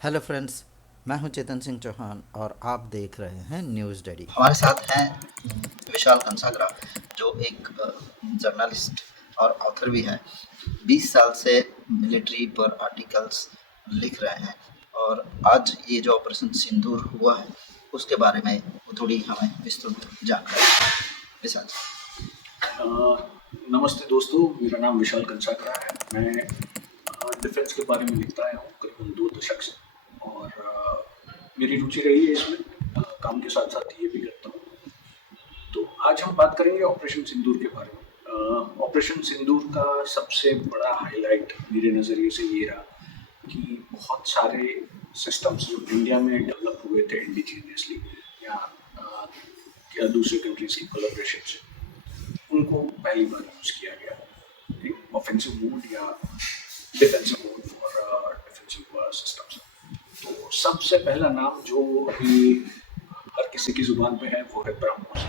Hello friends. मैं हूं चेतन सिंह चौहान और आप देख रहे हैं न्यूज़ डेली। हमारे साथ हैं विशाल कंसागरा, जो एक जर्नलिस्ट और ऑथर भी हैं। 20 साल से मिलिट्री पर आर्टिकल्स लिख रहे हैं और आज ये जो ऑपरेशन सिंदूर हुआ है उसके बारे में वो थोड़ी हमें विस्तृत जानकारी। विशाल जी। नमस्ते दोस्तों, मेरा नाम विशाल कंसागरा है। मैं डिफेंस के बारे में लिखता आया हूँ करीबन 2 दशक से, और मेरी रुचि रही है इसमें। काम के साथ साथ ये भी करता हूँ। तो आज हम बात करेंगे ऑपरेशन सिंदूर के बारे में। ऑपरेशन सिंदूर का सबसे बड़ा हाईलाइट मेरे नज़रिए से ये रहा कि बहुत सारे सिस्टम्स जो इंडिया में डेवलप हुए थे इंडिजीनियसली या या दूसरे कंट्रीज की कोलैबोरेशन से, उनको पहली बार यूज किया गया ऑफेंसिव मोड या defensive mode for defensive systems. तो सबसे पहला नाम जो अभी हर किसी की जुबान पे है वो है ब्रह्मोस।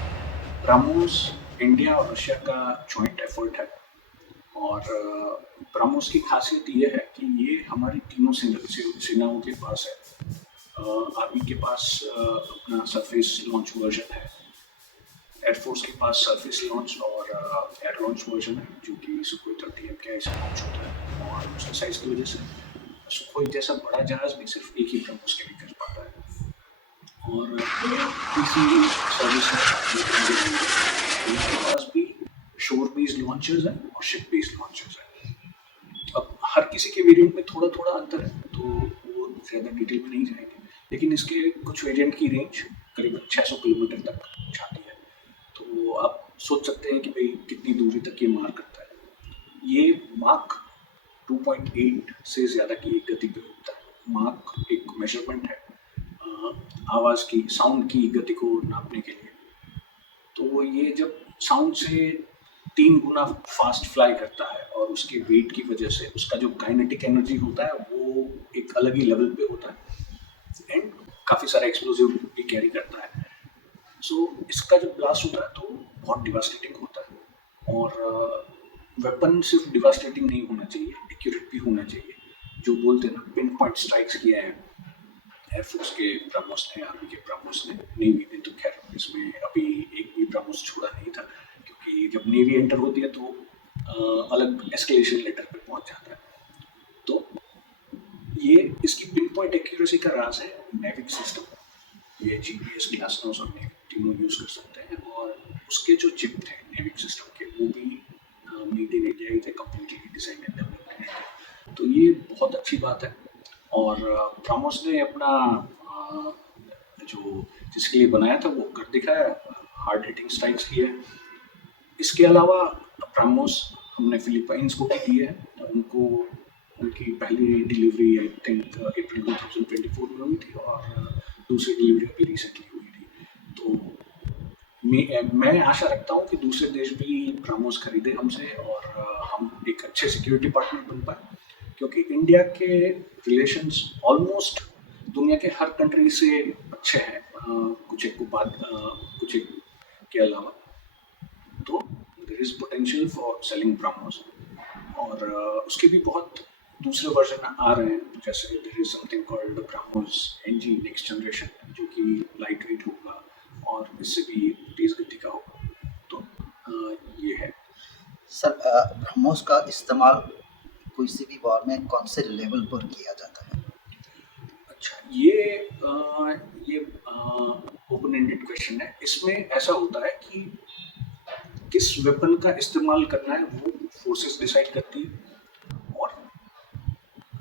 ब्रह्मोस इंडिया और रशिया का जॉइंट एफर्ट है, और ब्रह्मोस की खासियत ये है कि ये हमारी तीनों सेनाओं के पास है। आर्मी के पास अपना सरफेस लॉन्च वर्जन है, एयरफोर्स के पास सरफेस लॉन्च और एयर लॉन्च वर्जन है जो कि सुखोई 30 के ऐसा लॉन्च होता है, और उसके साइज की वजह से सुखोई जैसा बड़ा जहाज भी सिर्फ एक ही ब्रह्मोस के लिए कर पाता है। और तीसरी सर्विस है उनके पास भी शोर बेस्ड लॉन्चर्स हैं और शिप बेस्ड लॉन्चर्स हैं। अब हर किसी के वेरिएंट में थोड़ा थोड़ा अंतर है, तो वो ज़्यादा डिटेल में नहीं जाएंगे, लेकिन इसके कुछ वेरिएंट की रेंज करीबन 600 किलोमीटर तक जाती है। तो आप सोच सकते हैं कि भाई कितनी दूरी तक ये मार करता है। ये मार्क 2.8 से ज़्यादा की गति पे उड़ता है। मार्क एक मेजरमेंट है आवाज़ की, साउंड की गति को नापने के लिए। तो ये जब साउंड से 3 गुना फास्ट फ्लाई करता है, और उसके वेट की वजह से उसका जो काइनेटिक एनर्जी होता है वो एक अलग ही लेवल पे होता है, एंड काफ़ी सारा एक्सप्लोजिव भी कैरी करता है। सो इसका जब ब्लास्ट होता है तो बहुत डिवास्टेटिंग होता है, और वेपन सिर्फ डिवास्टेटिंग नहीं होना चाहिए, एक्यूरेट भी होना चाहिए। जो बोलते हैं ना, पिन पॉइंट स्ट्राइक्स किया है एयरफोर्स के ब्रह्मोस ने, आर्मी के ब्रह्मोस ने। नेवी ने तो खैर इसमें अभी एक भी ब्रह्मोस छोड़ा नहीं था, क्योंकि जब नेवी एंटर होती है तो अलग एस्केलेशन लेटर पे पहुंच जाता है। तो ये इसकी पिन पॉइंट एक्यूरेसी का राज है नेविक सिस्टम। ये जीपीएस, ग्लासनोस और नेविक तीनों यूज कर सकते हैं, और उसके जो चिप थे नेविक सिस्टम के वो भी मेड इन इंडिया ही थे, completely design and developed in India. तो ये बहुत अच्छी बात है। और ब्रह्मोस ने अपना जो जिसके लिए बनाया था वो कर दिखाया, हार्ड हिटिंग स्ट्राइक्स किए हैं। इसके अलावा ब्रह्मोस हमने फिलीपाइंस को भी दिए हैं। उनको उनकी पहली डिलीवरी आई थिंक अप्रैल 2024 में हुई थी, और दूसरी डिलीवरी अभी रिसेंटली हुई थी। तो मैं आशा रखता हूँ कि दूसरे देश भी ब्रह्मोस खरीदे हमसे, और हम एक अच्छे सिक्योरिटी पार्टनर बन पाए, क्योंकि इंडिया के रिलेशंस ऑलमोस्ट दुनिया के हर कंट्री से अच्छे हैं, कुछ एक को बाद कुछ एक के अलावा। तो there is potential for selling BrahMos, और उसके भी बहुत दूसरे वर्जन आ रहे हैं। जैसे there is something called BrahMos NG next generation, जो कि लाइट वेट होगा और इससे भी तेज गति का होगा। तो ये है। सर, ब्रह्मोस का इस्तेमाल किसी भी वॉर में कौन से लेवल पर किया जाता है? अच्छा, ये ओपन एंडेड क्वेश्चन है। इसमें ऐसा होता है कि किस वेपन का इस्तेमाल करना है वो फोर्सेस डिसाइड करती है, और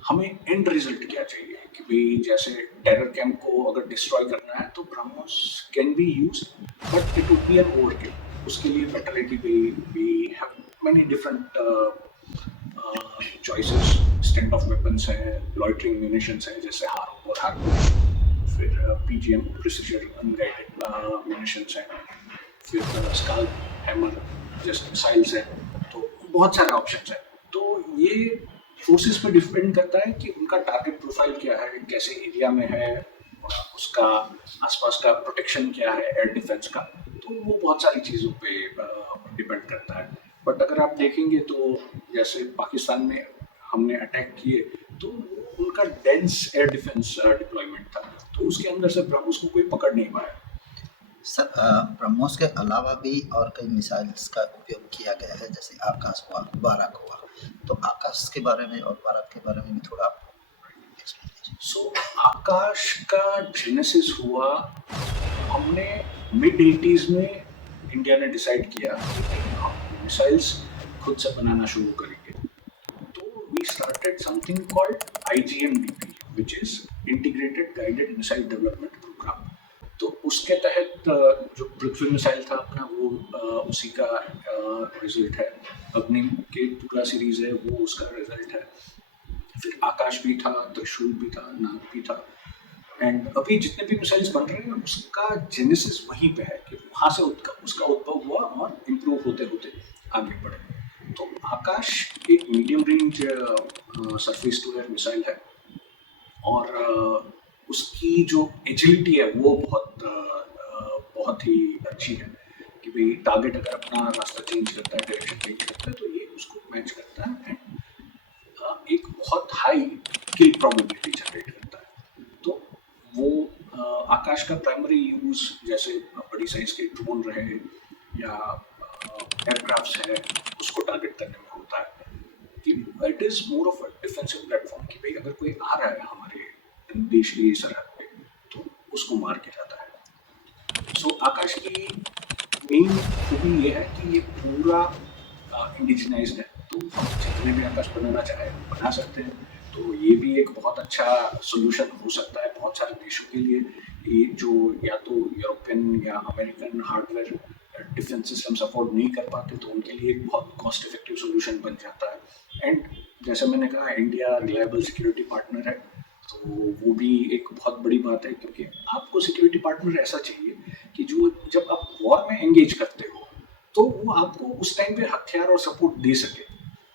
हमें एंड रिजल्ट क्या चाहिए कि भाई जैसे टेरर कैंप को अगर डिस्ट्रॉय करना है तो BrahMos can be use, but it would be an overkill. उसके लिए बेटर है कि we have many different choices. Stand off weapons है, लॉइटरिंग म्यूनिशंस है जैसे हार्प और हार्प, फिर पीजीएम प्रिसिजन अनगाइडेड म्यूनिशंस है, फिर स्काल्प, हैमर जैसे मिसाइल्स है। तो बहुत सारे ऑप्शंस हैं। तो ये फोर्सेस पे डिपेंड करता है कि उनका टारगेट प्रोफाइल क्या है, कैसे एरिया में है, उसका आसपास का प्रोटेक्शन क्या है, एयर डिफेंस का। तो वो बहुत सारी चीज़ों पे डिपेंड करता है। बट अगर आप देखेंगे तो जैसे पाकिस्तान में हमने अटैक किए, तो उनका डेंस एयर डिफेंस डिप्लॉयमेंट था, तो उसके अंदर से ब्रह्मोस को कोई पकड़ नहीं पाया। सर ब्रह्मोस के अलावा भी और कई मिसाइल्स का उपयोग किया गया है, जैसे आकाश हुआ, बाराक हुआ। तो आकाश के बारे में और बाराक के बारे में भी थोड़ा आप एक्सप्लेन कीजिए। सो आकाश का जेनेसिस हुआ, हमने मिड 80s में इंडिया ने डिसाइड किया कि हम मिसाइल्स खुद से बनाना शुरू करेंगे। तो we started something called IGMDP, which is integrated guided missile development programme. तो उसके तहत जो पृथ्वी मिसाइल था अपना, वो उसी का रिजल्ट है। अग्नि के पूरा सीरीज है, वो उसका रिजल्ट है। फिर आकाश भी था, त्रिशूल भी था, नाग भी था। एंड अभी जितने भी मिसाइल्स बन रहे हैं उसका जेनेसिस वहीं पे है कि वहाँ से उसका उद्भव हुआ और इम्प्रूव होते होते आगे बढ़े। तो आकाश एक medium range surface to air missile है, और उसकी जो एजिलिटी है वो बहुत ही अच्छी है कि भाई टारगेट अगर अपना रास्ता चेंज करता है, डायरेक्शन चेंज करता है, तो ये उसको मैच करता है एंड एक बहुत हाई किल प्रोबेबिलिटी जनरेट करता है। तो वो आकाश का प्राइमरी यूज जैसे बड़ी साइज के ड्रोन रहे या एयरक्राफ्ट्स है, उसको टारगेट करने में होता है कि it is more of a defensive platform कि भाई अगर कोई आ रहा है हमारे देश की सरहद पे तो उसको मार के जाता है। सो आकाश की मेन खूबी ये है कि ये पूरा इंडिजिनाइज्ड है, तो हम जितने भी आकाश बनाना चाहे बना सकते हैं। तो ये भी एक बहुत अच्छा सोल्यूशन हो सकता है बहुत सारे देशों के लिए, ये जो या तो यूरोपियन या American hardware defence systems afford नहीं कर पाते, तो उनके लिए एक बहुत कॉस्ट इफेक्टिव सोल्यूशन बन जाता है। एंड जैसे मैंने कहा, इंडिया रिलायबल सिक्योरिटी पार्टनर है, तो वो भी एक बहुत बड़ी बात है, क्योंकि आपको सिक्योरिटी पार्टनर ऐसा चाहिए कि जो जब आप वॉर में एंगेज करते हो तो वो आपको उस टाइम पे हथियार और सपोर्ट दे सके।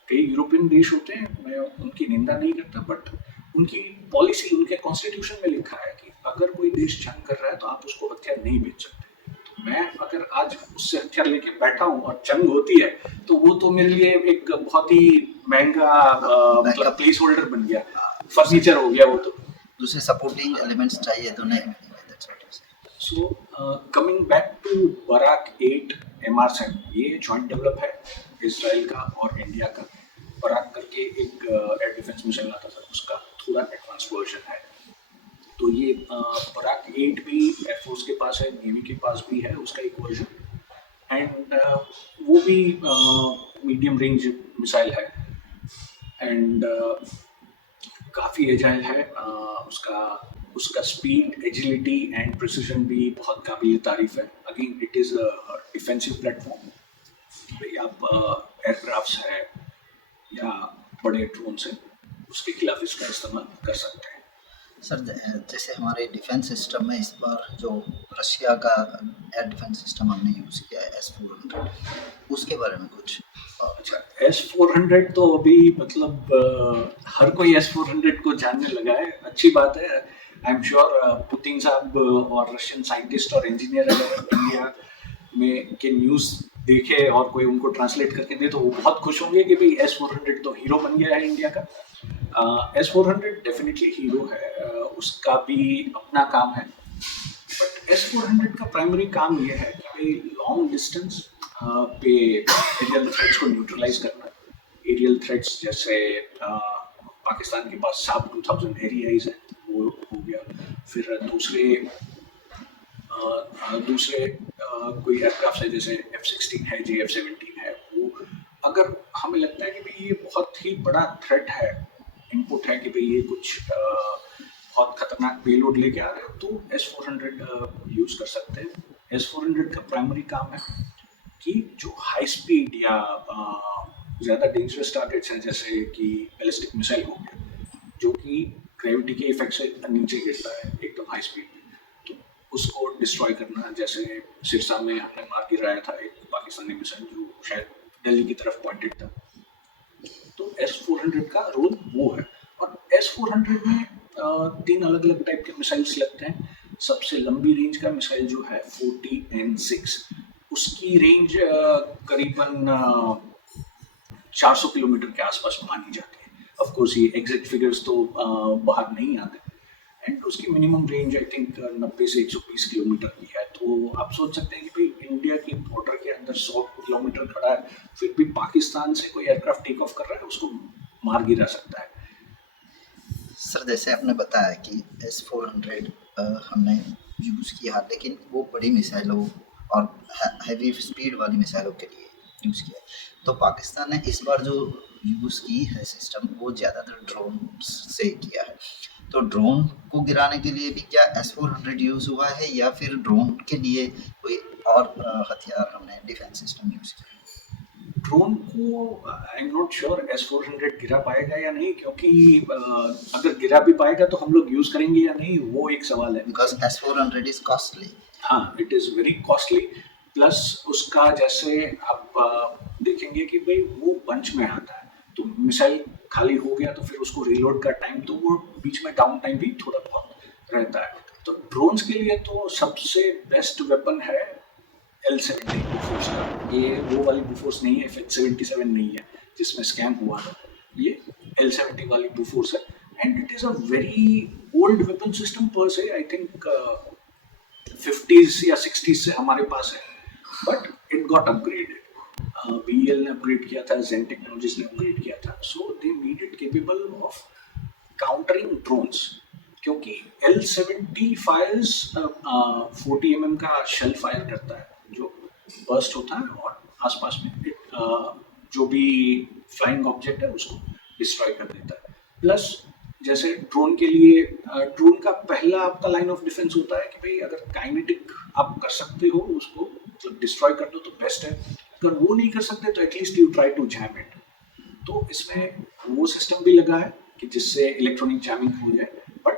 कई यूरोपियन देश होते हैं, मैं उनकी निंदा नहीं करता, बट उनकी पॉलिसी, उनके कॉन्स्टिट्यूशन में लिखा है कि अगर कोई देश जंग कर रहा है तो आप उसको हथियार नहीं बेच सकते। तो मैं अगर आज उससे हथियार लेके बैठा हूँ और जंग होती है, तो वो तो मेरे लिए एक बहुत ही महंगा मतलब प्लेस होल्डर बन गया, फर्नीचर हो गया वो। तो दूसरे सपोर्टिंग एलिमेंट्स चाहिए तो नहीं मिलेंगे, that's what you say. So coming back to Barak 8 MR7, ये जॉइंट डेवलप है इसराइल का और इंडिया का। बराक करके एक एयर डिफेंस मिसाइल आता था, उसका थोड़ा एडवांस वर्जन है। तो ये बराक 8 भी एयरफोर्स के पास है, नेवी के पास भी है उसका एक वर्जन, एंड वो भी मीडियम रेंज मिसाइल है एंड काफ़ी एजाइल है। उसका स्पीड, एजिलिटी एंड प्रिसिजन भी बहुत काबिल तारीफ है। Again it is a defensive platform, भाई आप एयरक्राफ्ट्स है या बड़े ड्रोन से उसके खिलाफ इसका इस्तेमाल कर सकते हैं। सर जैसे हमारे डिफेंस सिस्टम में इस बार जो रशिया का एयर डिफेंस सिस्टम हमने यूज़ किया है S-400, उसके बारे में कुछ? अच्छा, S-400 तो अभी मतलब हर कोई S-400 को जानने लगा है, अच्छी बात है। आई एम श्योर पुतिन साहब और रशियन साइंटिस्ट और इंजीनियर अगर इंडिया में के न्यूज़ देखे और कोई उनको ट्रांसलेट करके दे तो वो बहुत खुश होंगे कि भाई S-400 तो हीरो बन गया है इंडिया का। S-400 डेफिनेटली हीरो है, उसका भी अपना काम है, बट S-400 का प्राइमरी काम ये है कि लॉन्ग डिस्टेंस पे एरियल थ्रेट्स को न्यूट्रलाइज करना। एरियल थ्रेट्स जैसे पाकिस्तान के पास साब 2000 एरियाज है, वो हो गया। फिर दूसरे कोई एयरक्राफ्ट है जैसे F-16 है, JF-17 है, वो अगर हमें लगता है कि भाई ये बहुत ही बड़ा थ्रेट है, इनपुट है कि भाई ये कुछ बहुत खतरनाक पेलोड लेके आ रहे हो, तो S-400 यूज़ कर सकते हैं। S-400 का प्राइमरी काम है कि जो हाई स्पीड या ज़्यादा डेंजरस टारगेट्स हैं, जैसे कि बैलिस्टिक मिसाइल हो गया, जो कि ग्रेविटी के इफेक्ट से नीचे गिरता है एकदम हाई स्पीड में, तो उसको डिस्ट्रॉय करना। जैसे सिरसा में हमने मार गिराया था एक पाकिस्तानी मिसाइल जो शायद दिल्ली की तरफ पॉइंटेड था। तो S-400 का रोल वो है। और S-400 में 3 अलग अलग टाइप के मिसाइल्स लगते हैं। सबसे लंबी रेंज का मिसाइल जो है 40N6, उसकी रेंज करीबन 400 किलोमीटर के आसपास मानी जाती है। ऑफ कोर्स ये एग्जैक्ट फिगर्स तो बाहर नहीं आते, एंड उसकी मिनिमम रेंज आई थिंक 90 से 120 किलोमीटर की है। तो आप सोच सकते हैं कि भाई इंडिया की बॉर्डर के अंदर 100 किलोमीटर खड़ा है, फिर भी पाकिस्तान से कोई एयरक्राफ्ट टेक ऑफ कर रहा है, उसको मार गिरा सकता है। सर जैसे आपने बताया कि S-400 हमने यूज़ किया, लेकिन वो बड़ी मिसाइलों और हैवी स्पीड वाली मिसाइलों के लिए यूज़ किया। तो पाकिस्तान ने इस बार जो यूज़ की है सिस्टम, वो ज़्यादातर ड्रोन से किया है। तो ड्रोन को गिराने के लिए भी क्या S-400 यूज़ हुआ है, या फिर ड्रोन के लिए कोई और हथियार हमने डिफेंस सिस्टम यूज़ किया? ड्रोन को आई एम नॉट श्योर S-400 गिरा पाएगा या नहीं, क्योंकि अगर गिरा भी पाएगा तो हम लोग यूज करेंगे या नहीं, वो एक सवाल है। Because S-400 is costly. हाँ, it is very costly, plus उसका जैसे आप देखेंगे कि भाई वो बंच में आता है, तो मिसाइल खाली हो गया तो फिर उसको रीलोड का टाइम, तो वो बीच में डाउन टाइम भी थोड़ा बहुत रहता है। तो ड्रोन्स के लिए तो सबसे बेस्ट वेपन है L-70 बुफोर्स का। ये वो वाली बुफोर्स नहीं है, F-77 नहीं है जिसमें स्कैम हुआ था, ये L-70 वाली बुफोर्स है, and it is a very old weapon system पर से। आई थिंक 50s या 60s से हमारे पास है, but it got upgraded. BEL ने अपग्रेड किया था, Zen टेक्नोलॉजीज ने अपग्रेड किया था, so they made it capable of countering drones, क्योंकि L-70 फायर्स 40 mm का शेल फायर करता है जो बर्स्ट होता है और आसपास में जो भी फ्लाइंग ऑब्जेक्ट है उसको डिस्ट्रॉय कर देता है। प्लस जैसे ड्रोन के लिए ड्रोन का पहला आपका लाइन ऑफ डिफेंस होता है कि भाई अगर काइनेटिक आप कर सकते हो उसको, मतलब डिस्ट्रॉय कर दो तो बेस्ट है, अगर वो नहीं कर सकते तो at least you try to jam it. तो इसमें वो सिस्टम भी लगा है कि जिससे इलेक्ट्रॉनिक जैमिंग हो जाए, बट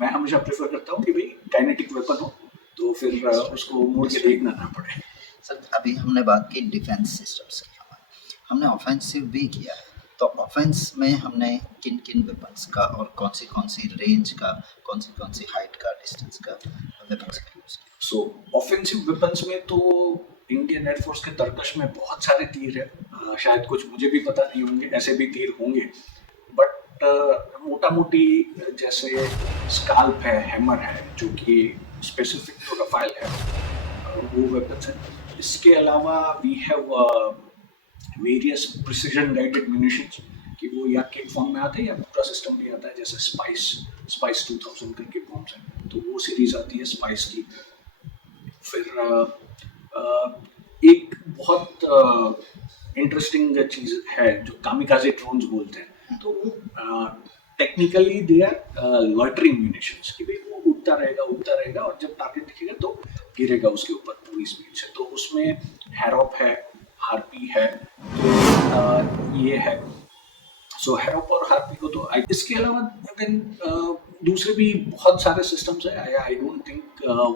मैं हमेशा प्रेफर करता हूँ कि भाई काइनेटिक वेपन हो तो फिर उसको मोड़ के देखना ना पड़े। सर अभी हमने बात की डिफेंस सिस्टम्स की, हमने ऑफेंसिव भी किया है। तो ऑफेंस में हमने किन किन वेपन्स का और कौन सी रेंज का, कौन सी हाइट का, डिस्टेंस का वेपन्स का यूज़ किया? सो ऑफेंसिव वेपन्स में तो इंडियन एयरफोर्स के तरकश में बहुत सारे तीर है, शायद कुछ मुझे भी पता नहीं होंगे, ऐसे भी तीर होंगे, बट मोटा मोटी जैसे स्काल्प है, हैमर है जो कि स्पेसिफिक टू रफाइल है, वो वेपन्स है। इसके अलावा we have various precision guided munitions, कि वो या किट फॉर्म में आते हैं या पूरा सिस्टम भी आता है, जैसे स्पाइस 2000 करके बॉम्ब्स हैं, तो वो सीरीज आती है स्पाइस की। फिर एक बहुत इंटरेस्टिंग चीज़ है जो कामिकाजे ड्रोन्स बोलते हैं, तो वो technically they are loitering munitions, कि भाई वो उड़ता रहेगा और जब टारगेट दिखेगा तो गिरेगा उसके ऊपर पूरी स्पीड से। तो उसमें हैरॉप है, हार्पी है, तो ये है। सो हैरॉप और हार्पी को तो इसके अलावा देन दूसरे भी बहुत सारे सिस्टम्स है। आई डोंट थिंक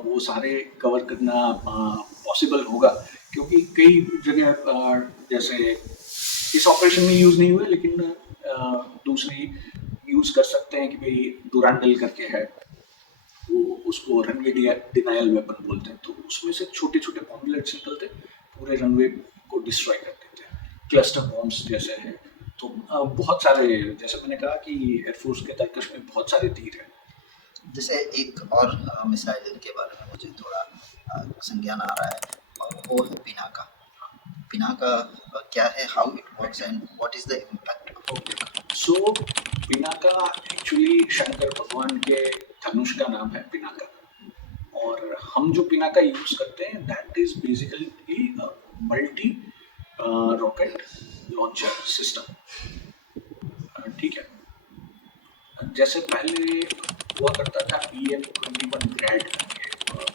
वो सारे कवर करना पॉसिबल होगा, क्योंकि कई जगह जैसे इस ऑपरेशन में यूज़ नहीं हुए, लेकिन दूसरी यूज़ कर सकते हैं कि भाई डुरांडल करके है, वो उसको रनवे डिनायल वेपन बोलते हैं। तो उसमें से छोटे छोटे बॉम्बलेट्स निकलते पूरे रनवे को डिस्ट्रॉय कर देते हैं। क्लस्टर बॉम्ब्स जैसे हैं, तो बहुत सारे, जैसे मैंने कहा कि एयरफोर्स के तरकश में बहुत सारे तीर हैं। जैसे एक और मिसाइल के बारे में मुझे थोड़ा संज्ञान आ रहा है, और वो है पिनाका। पिनाका क्या है, how it works and what is the impact of it? So Pinaka actually Shankar भगवान के धनुष का नाम है पिनाका, और हम जो पिनाका यूज करते हैं that is basically multi rocket launcher system, ठीक है। जैसे पहले हुआ करता था EM-21 ग्रैड करके,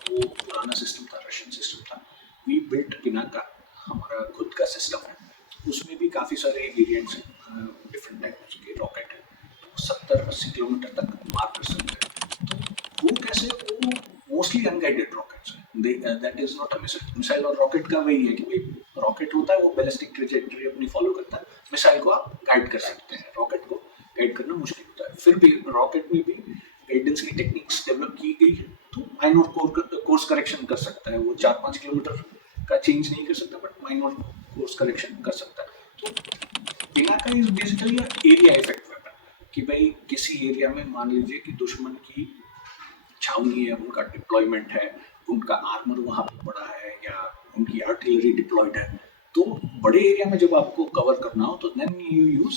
वो पुराना सिस्टम था, रशियन सिस्टम था। वी बिल्ट पिनाका, हमारा खुद का सिस्टम है, उसमें भी काफ़ी सारे वेरिएंट्स हैं, डिफरेंट टाइप्स के रॉकेट हैं, 70-80 किलोमीटर तक मार कर सकते हैं। तो वो कैसे, वो मोस्टली अनगाइडेड रॉकेट्स हैं, that is not a missile. और रॉकेट का वही है कि भाई रॉकेट होता है वो बैलिस्टिक ट्रेजेक्टरी अपनी फॉलो करता है, मिसाइल को आप गाइड कर सकते हैं, रॉकेट को गाइड करना मुश्किल होता है। फिर भी रॉकेट में भी गाइडेंस की टेक्निक्स डेवलप की गई है, तो माइनर कोर्स करेक्शन कर सकता है, वो 4-5 किलोमीटर का चेंज नहीं कर सकता, बट माइनर कोर्स करेक्शन कर सकता है। तो Pinaka is basically area effect weapon, कि भाई किसी एरिया में मान लीजिए कि दुश्मन की छावनी है, उनका डिप्लॉयमेंट है, उनका आर्मर वहाँ पे पड़ा है या उनकी आर्टिलरी डिप्लॉयड है, तो बड़े एरिया में जब आपको कवर करना हो तो then you use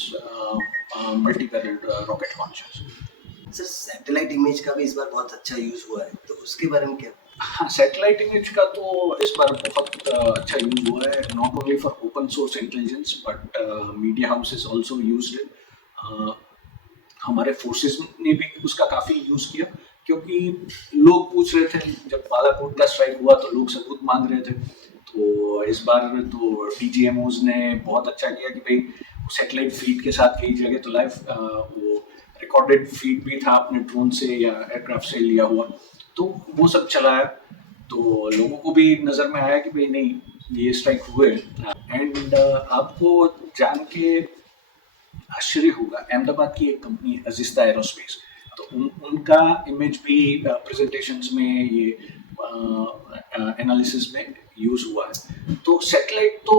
multi barrelled rocket launchers. Sir satellite image का भी इस बार बहुत अच्छा यूज हुआ है, तो उसके बारे में क्या? हाँ, सैटेलाइट इमेज का तो इस बार बहुत अच्छा यूज हुआ है, not only for open source intelligence but media houses also used it. हमारे फोर्सेस ने भी उसका काफ़ी यूज़ किया, क्योंकि लोग पूछ रहे थे, जब बालाकोट का स्ट्राइक हुआ तो लोग सबूत मांग रहे थे। तो इस बार तो डीजीएमओज ने बहुत अच्छा किया कि भाई सैटेलाइट फीड के साथ कई जगह तो लाइव वो रिकॉर्डेड फीड भी था अपने ड्रोन से या एयरक्राफ्ट से लिया हुआ, तो वो सब चलाया। तो लोगों को भी नज़र में आया कि भाई नहीं, ये स्ट्राइक हुए। एंड आपको जान के आश्चर्य होगा, अहमदाबाद की एक कंपनी है अजिस्ता एरोस्पेस, तो उनका इमेज भी प्रेजेंटेशंस में ये एनालिसिस में यूज हुआ है। तो सैटेलाइट तो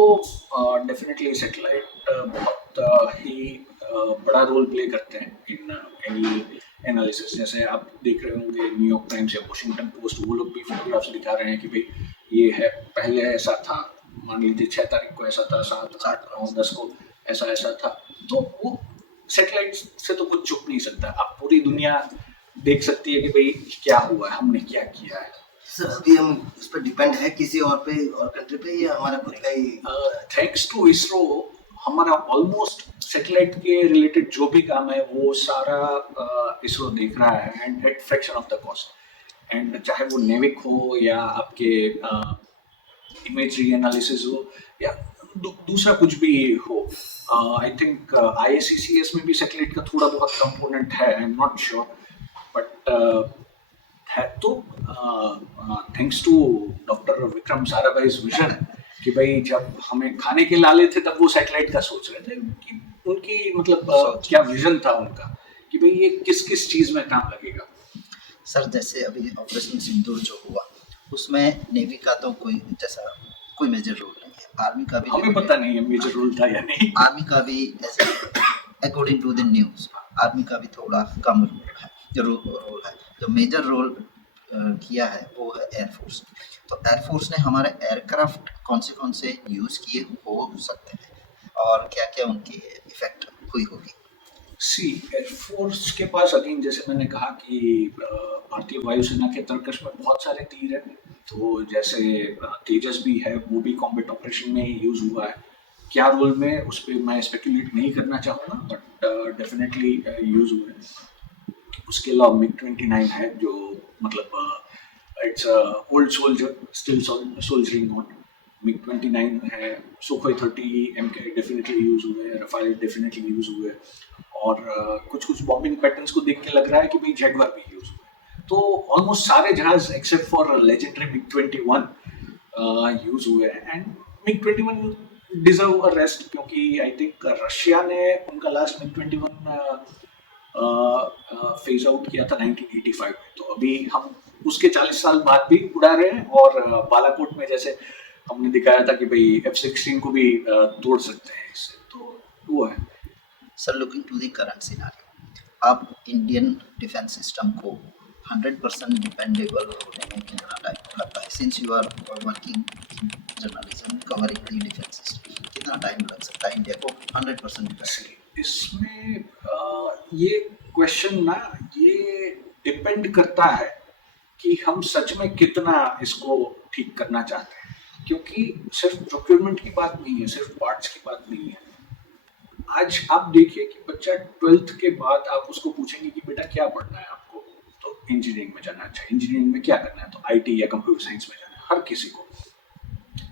डेफिनेटली सैटेलाइट बहुत ही बड़ा रोल प्ले करते हैं इन एनी एनालिसिस। जैसे आप देख रहे होंगे न्यूयॉर्क टाइम्स या वॉशिंगटन पोस्ट, वो लोग भी फोटोग्राफ्स दिखा रहे हैं कि भाई ये है, पहले ऐसा था, मान लीजिए 6 तारीख को ऐसा था, 7, 8, 9, 10 को ऐसा ऐसा था। तो वो सैटेलाइट से तो कुछ छुप नहीं सकता, आप पूरी दुनिया देख सकती है कि भाई क्या हुआ है, हमने क्या किया है। सर अभी हम उस पर डिपेंड है किसी और पे और कंट्री पे, या हमारा खुद का ही? थैंक्स टू इसरो हमारा ऑलमोस्ट सैटेलाइट के रिलेटेड जो भी काम है वो सारा इसरो देख रहा है, and at fraction of the cost. And चाहे वो नेविक हो या आपके इमेजरी एनालिसिस हो या दूसरा कुछ भी हो, आई थिंक IACCS में भी सैटेलाइट का थोड़ा बहुत कंपोनेंट है, I am not sure, but है। तो thanks to doctor Vikram Sarabhai's vision कि भाई जब हमें खाने के लाले थे तब वो सैटेलाइट का सोच रहे थे कि उनकी मतलब क्या विजन था उनका कि भाई ये किस किस चीज में काम लगेगा। सर जैसे अभी ऑपरेशन सिंदूर जो हुआ उसमें नेवी का तो कोई मेजर रोल नहीं है, आर्मी का भी हमें पता नहीं है मेजर रोल था या नहीं। आर्मी का भी ऐसे according to the news army का भी थोड़ा कम रोल है। जो मेजर रोल किया है वो है एयरफोर्स। तो एयरफोर्स ने हमारे एयरक्राफ्ट कौन से यूज़ किए हो सकते हैं और क्या क्या उनकी इफेक्ट हुई होगी? सी एयरफोर्स के पास अगेन जैसे मैंने कहा कि भारतीय वायुसेना के तर्कश में बहुत सारे तीर हैं, तो जैसे तेजस भी है, वो भी कॉम्बैट ऑपरेशन में यूज हुआ है। क्या रोल में उस पर मैं स्पेकुलेट नहीं करना चाहूँगा, बट डेफिनेटली यूज हुए हैं। उसके अलावा MiG-29 है जो मतलब it's old soldier still soldiering on. MiG-29 है, सुखोई 30 MK डेफिनेटली यूज हुए हैं, रफाल डेफिनेटली यूज हुए हैं, और कुछ कुछ बॉम्बिंग पैटर्न्स को देख के लग रहा है कि भाई जैगवार भी यूज हुए। तो ऑलमोस्ट सारे जहाज except for legendary MiG-21 use हुए हैं, and MiG-21 deserve a rest, क्योंकि आई थिंक रशिया ने उनका लास्ट MiG-21 फेज आउट किया था 1985 में, तो अभी हम उसके 40 साल बाद भी उड़ा रहे हैं, और बालाकोट में जैसे हमने दिखाया था कि भाई F-16 को भी तोड़ सकते हैं इससे, तो वो है। Sir looking to the current scenario, आप इंडियन डिफेंस सिस्टम को 100% डिपेंडेबल होने में कितना टाइम लगता है? Since you are working journalism covering the defence system, कितना टाइम लग सकता है इंडिया को 100% डिपेंडेबल? इसमें ये क्वेश्चन ना ये डिपेंड करता है कि हम सच में कितना इसको ठीक करना चाहते हैं, क्योंकि सिर्फ प्रोक्योरमेंट की बात नहीं है, सिर्फ पार्ट्स की बात नहीं है। आज आप देखिए कि बच्चा 12th के बाद आप उसको पूछेंगे कि बेटा क्या पढ़ना है आपको, तो इंजीनियरिंग में जाना। अच्छा, इंजीनियरिंग में क्या करना है? तो IT या कंप्यूटर साइंस में जाना है हर किसी को।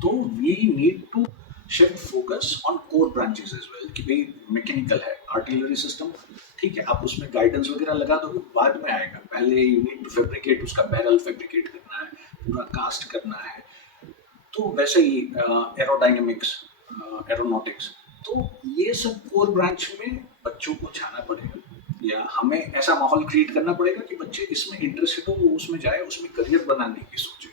तो we need to shift focus on core branches as well, कि भाई मैकेनिकल है, आर्टिलरी सिस्टम, ठीक है, आप उसमें गाइडेंस वगैरह लगा दोगे, बाद में आएगा। पहले यू नीड टू फैब्रिकेट, उसका बैरल फैब्रिकेट करना है, पूरा कास्ट करना है। तो वैसे ही एरोडायनेमिक्स, एरोनॉटिक्स, तो ये सब कोर ब्रांच में बच्चों को जाना पड़ेगा, या हमें ऐसा माहौल क्रिएट करना पड़ेगा कि बच्चे इसमें इंटरेस्टेड हो, वो उसमें जाए, उसमें करियर बनाने की सोचे।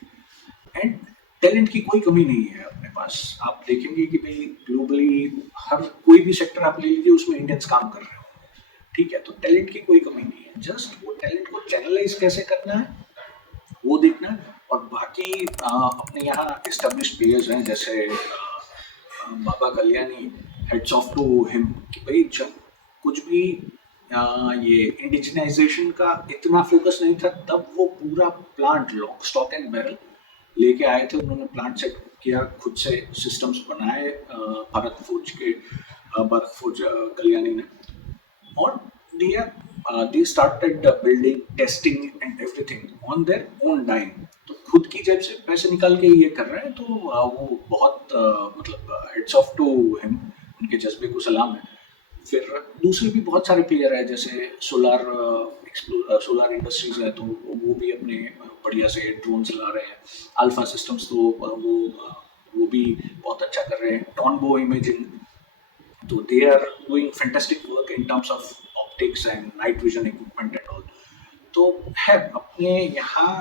एंड टैलेंट की कोई कमी नहीं है अपने पास। आप देखेंगे कि भाई ग्लोबली हर कोई भी सेक्टर आप ले लीजिए, उसमें इंडियंस काम कर रहे हो। ठीक है, तो टैलेंट की कोई कमी नहीं है, जस्ट वो टैलेंट को चैनलाइज कैसे करना है वो देखना है। और बाकी अपने यहाँ एस्टेब्लिश प्लेयर्स हैं जैसे Baba Kalyani, hats off to him कि भाई जब कुछ भी ये इंडिजिनाइजेशन का इतना फोकस नहीं था तब वो पूरा plant lock stock and barrel लेके आए थे। उन्होंने प्लांट सेट किया, खुद से सिस्टम्स बनाए भारत फौज कल्याणी ने, और they started building, testing and everything on their own dime। तो खुद की जेब से पैसे निकाल के ये कर रहे हैं, तो वो बहुत मतलब हेड्स ऑफ टू हिम, उनके जज्बे को सलाम है। फिर दूसरे भी बहुत सारे प्लेयर हैं जैसे सोलार इंडस्ट्रीज है, तो वो भी अपने बढ़िया से ड्रोन चला रहे हैं। अल्फा सिस्टम्स तो वो भी बहुत अच्छा कर रहे हैं। टॉनबो इमेजिंग, तो they are doing fantastic work in terms of optics and night vision equipment and all। तो है अपने यहाँ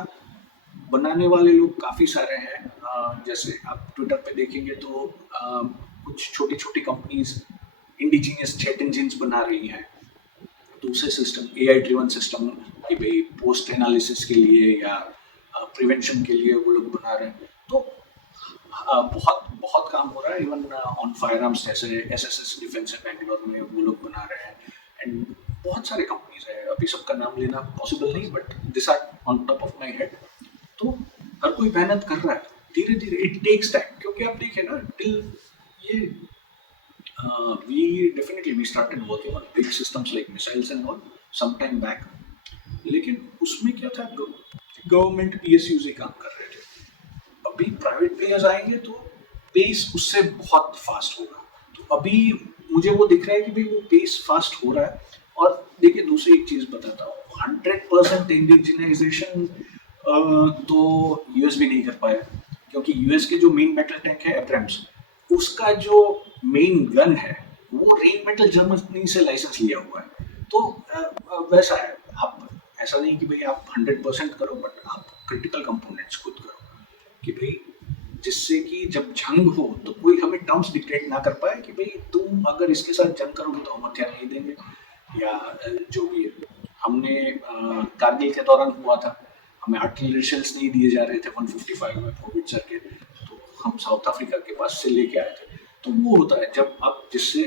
बनाने वाले लोग काफ़ी सारे हैं। जैसे आप ट्विटर पे देखेंगे तो कुछ छोटी छोटी कंपनीज इंडिजीनियस जेट इंजिन्स बना रही हैं। दूसरे सिस्टम AI ड्रिवन सिस्टम कि भाई पोस्ट एनालिसिस के लिए या प्रिवेंशन के लिए वो लोग बना रहे हैं। तो बहुत बहुत काम हो रहा है। इवन ऑन फायर आर्म्स जैसे SSS डिफेंस है बैंगलोर में, वो लोग बना रहे हैं। एंड बहुत सारे कंपनीज है, अभी सबका नाम लेना पॉसिबल नहीं, but this are on top of my head. तो हर कोई मेहनत कर रहा है धीरे धीरे, इट टेक्स टाइम। क्योंकि आप देखिए ना, टिल ये we started working on big systems like missiles and all some time back, लेकिन उसमें क्या था, गवर्नमेंट PSUs ही काम कर रहे थे। अभी प्राइवेट प्लेयर्स आएंगे तो पेस उससे बहुत फास्ट होगा। तो अभी मुझे वो दिख रहा है कि भाई वो पेस फास्ट हो रहा है। और देखिए दूसरी एक चीज बताता हूँ, 100% इंडिजिनाइजेशन तो यूएस भी नहीं कर पाया, क्योंकि यूएस के जो मेन बैटल टैंक है एब्राम्स, उसका जो मेन गन है वो रेन मेटल जर्मनी से लाइसेंस लिया हुआ है। तो वैसा है, आप ऐसा नहीं कि भाई आप 100% करो, बट आप क्रिटिकल कंपोनेंट्स खुद करो कि भाई जिससे कि जब जंग हो तो कोई हमें टर्म्स डिक्टेट ना कर पाए कि भाई तुम अगर इसके साथ जंग करोगे तो हम हथियार नहीं देंगे, या जो भी है। हमने कारगिल के दौरान हुआ था, हमें आर्टिलरी शेल्स नहीं दिए जा रहे थे 155 में होविट्जर के, तो हम साउथ अफ्रीका के पास से लेके आए थे। तो वो होता है, जब आप जिससे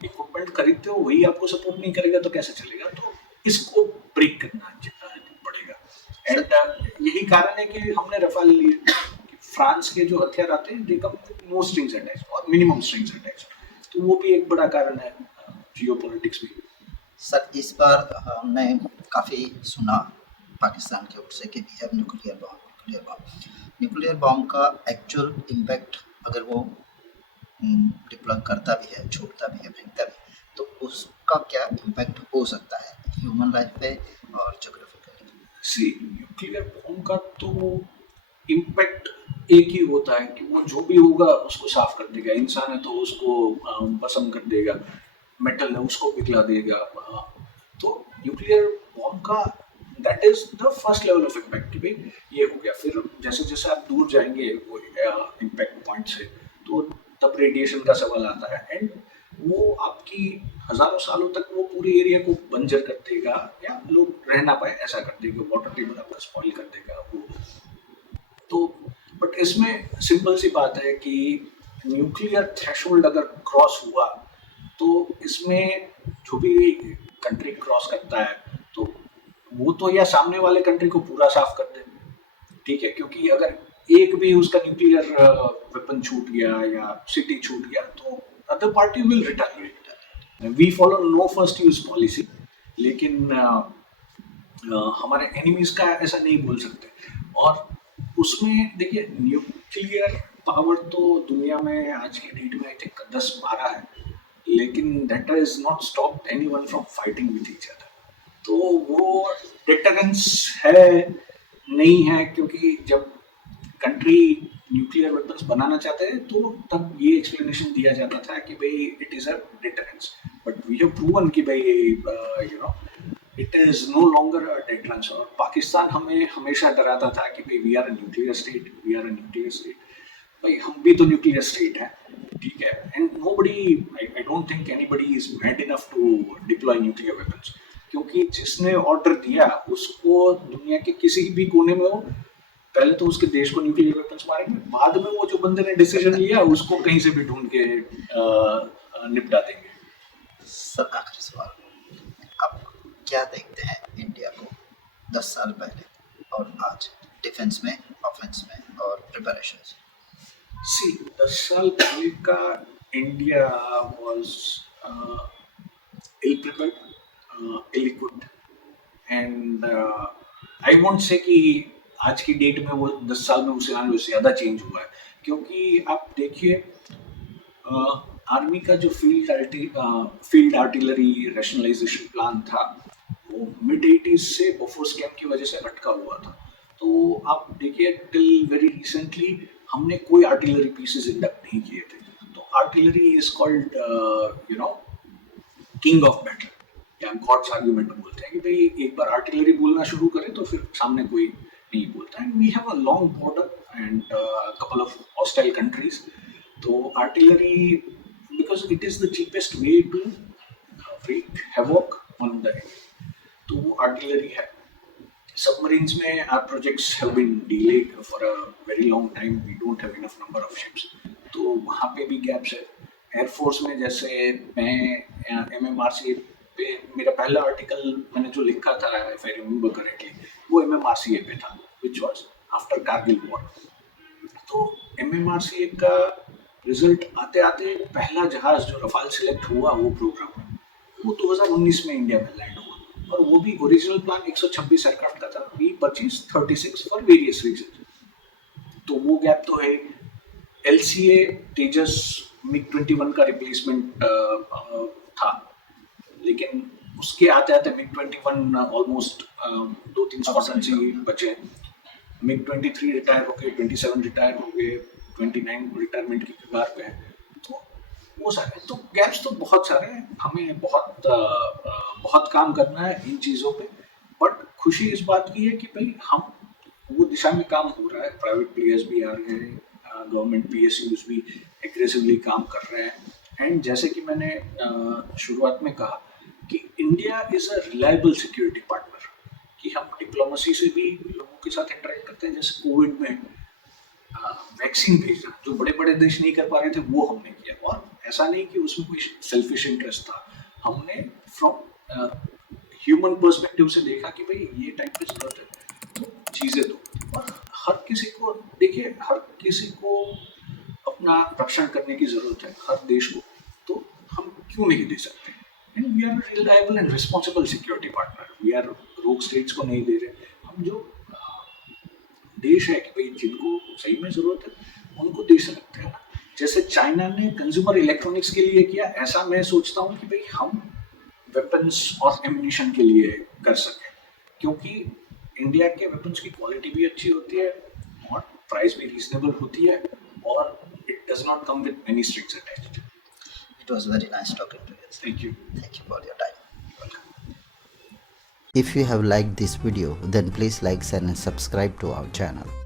इक्विपमेंट खरीदते हो वही आपको सपोर्ट नहीं करेगा तो कैसे चलेगा। तो इसको ब्रेक करना पड़ेगा। एंड यही कारण है कि हमने रफाल लिए, कि फ्रांस के जो हथियार आते हैं they come with no strings attached और मिनिमम स्ट्रिंग्स अटैच्ड। तो वो भी एक बड़ा कारण है जियोपॉलिटिक्स भी। सर इस बार हमने काफ़ी सुना पाकिस्तान की ओर से कि वी हैव न्यूक्लियर बॉम्ब का एक्चुअल इम्पैक्ट अगर वो डिप्लॉय करता भी है, छोड़ता भी है, फेंकता भी है, तो उसका क्या इम्पैक्ट हो सकता है ह्यूमन लाइफ पे और ज्योग्राफिकली। सी न्यूक्लियर बॉम्ब का तो इम्पैक्ट एक ही होता है कि वो जो भी होगा उसको साफ कर देगा। इंसान है तो उसको भस्म कर देगा, मेटल है उसको पिघला देगा। तो न्यूक्लियर बॉम्ब का that is the first level of impact कि भाई ये हो गया। फिर जैसे जैसे आप दूर जाएंगे वो इम्पैक्ट पॉइंट से, तो तब रेडिएशन का सवाल आता है। एंड वो आपकी हजारों सालों तक वो पूरे एरिया को बंजर कर देगा, या लोग रह ना पाए ऐसा कर देगा, वाटर टेबल आपका स्पॉइल कर देगा वो। तो बट इसमें सिंपल सी बात है कि न्यूक्लियर थ्रेशोल्ड अगर क्रॉस हुआ तो इसमें जो भी कंट्री क्रॉस करता है तो वो तो या सामने वाले कंट्री को पूरा साफ कर दे, ठीक है। क्योंकि अगर एक भी उसका न्यूक्लियर वेपन छूट गया या सिटी छूट गया तो other party will retaliate. We follow no first use policy, लेकिन हमारे एनिमीज का ऐसा नहीं बोल सकते। और उसमें देखिए न्यूक्लियर पावर तो दुनिया में आज की डेट में आई थिंक 10-12 है, लेकिन that is not stopped anyone from fighting with each other. तो वो डिटरेंस है नहीं है, क्योंकि जब कंट्री न्यूक्लियर वेपन्स बनाना चाहते हैं तो तब ये एक्सप्लेनेशन दिया जाता था कि भाई it is a deterrence. But we have proven कि भाई you know it is no longer a deterrence. और पाकिस्तान हमें हमेशा डराता था कि भाई we are a nuclear state, we are a nuclear state. भाई हम भी तो न्यूक्लियर स्टेट हैं, ठीक है, and nobody, I don't think anybody is mad enough to deploy nuclear weapons, क्योंकि जिसने ऑर्डर दिया उसको दुनिया के किसी भी कोने में हो, पहले तो उसके देश को न्यूक्लियर वेपन्स मारेंगे, बाद में वो जो बंदे ने डिसीजन लिया उसको कहीं से भी ढूंढ के निपटा देंगे। सर आखिरी सवाल, आप क्या देखते हैं इंडिया को 10 साल पहले और आज, डिफेंस में, ऑफेंस में और प्रिपरेशंस? सी 10 साल पहले का India was ill prepared, ill equipped, and I won't say कि आज की डेट में वो 10 साल में उसे आने से ज़्यादा चेंज हुआ है, क्योंकि आप देखिए आर्मी का जो फील्ड आर्टिलरी रैशनलाइजेशन प्लान था वो मिड 80s से बोफोर्स कैंप की वजह से अटका हुआ था। तो आप देखिए टिल वेरी रिसेंटली हमने कोई आर्टिलरी पीसेस इंडक्ट नहीं किए थे। तो artillery is called king of battle या गॉड्स आर्गुमेंट बोलते हैं कि भाई एक बार आर्टिलरी बोलना शुरू करें तो फिर सामने कोई नहीं बोलता। And we have a long border and couple of hostile countries, तो artillery because it is the cheapest way to wreak havoc on the enemy, तो वो आर्टिलरी है। Submarines में our projects have been delayed for a very long time. We don't have enough number of ships. तो वहाँ पे भी gaps है। Air force में जैसे मैं MMRCA पे मेरा पहला आर्टिकल मैंने जो लिखा था, if I remember correctly, वो MMRCA पे था, which was after Kargil war. तो MMRCA का रिजल्ट आते आते पहला जहाज जो रफाल सिलेक्ट हुआ वो प्रोग्राम वो 2019 में इंडिया में लैंड हुआ, और वो भी ओरिजिनल प्लान 126 एयरक्राफ्ट का था। We purchase 36 for various reason. तो वो गैप तो है। LCA तेजस MiG-21 का रिप्लेसमेंट था, लेकिन उसके आते आते MiG-21 ऑलमोस्ट 2-3 स्क्वाड्रन से बचे। MiG-23 रिटायर हो गए, 27 रिटायर हो गए, 29 रिटायरमेंट की कगार पे है। तो वो सारे तो गैप्स तो बहुत सारे हैं। हमें बहुत काम करना है इन चीज़ों पे, बट खुशी इस बात की है कि भाई हम वो दिशा में काम हो रहा है। प्राइवेट प्लेयर्स भी आ रहे हैं, गवर्नमेंट PSUs भी एग्रेसिवली काम कर रहे हैं। एंड जैसे कि मैंने शुरुआत में कहा कि India is a reliable security partner, कि हम डिप्लोमेसी से भी लोगों के साथ इंटरेक्ट करते हैं। जैसे कोविड में वैक्सीन भेजना जो बड़े बड़े देश नहीं कर पा रहे थे वो हमने किया, और ऐसा नहीं कि उसमें कोई सेल्फिश इंटरेस्ट था। हमने फ्रॉम ह्यूमन पर्सपेक्टिव से देखा कि भाई ये टाइम पे जरूरत है तो चीज़ें दो। और हर किसी को देखिए, हर किसी को अपना रक्षण करने की ज़रूरत है, हर देश को, तो हम क्यों नहीं दे सकते। And we are reliable and responsible security partner. We are rogue states को नहीं दे रहे। हम जो देश है कि भाई जिनको सही में ज़रूरत है उनको दे सकते हैं। जैसे चाइना ने कंज्यूमर इलेक्ट्रॉनिक्स के लिए किया, ऐसा मैं सोचता हूँ कि भाई हम वेपन्स और एम्यूनिशन के लिए कर सकें, क्योंकि इंडिया के वेपन्स की क्वालिटी भी अच्छी होती है और प्राइस भी रीजनेबल होती है, और it does not come with any strings attached. It was very nice talking to you. Thank you. Thank you for your time. If you have liked this video, then please like, share and subscribe to our channel.